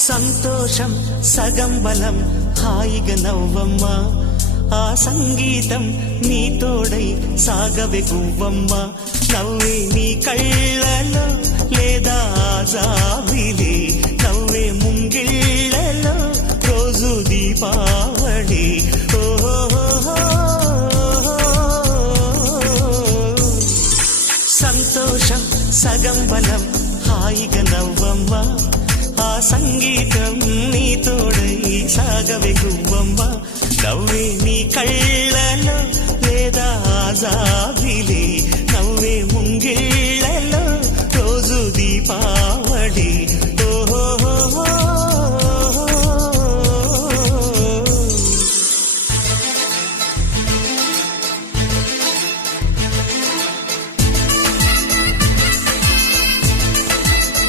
సంతోషం సగం బలం హాయిగా నవ్వమ్మా ఆ సంగీతం నీ తోడై సాగవే గువ్వమ్మ నవ్వే నీ కళ్ళలో లేదా జాబిలి నవ్వే ముంగిళ్ళలో రోజు దీపావళి సంతోషం సగం బలం హాయిగా నవ్వమ్మ ఆ సంగీతం నీ తోడై సాగవే గువ్వమ్మ నవ్వే నీ కళ్ళలో లేదా జాబిలి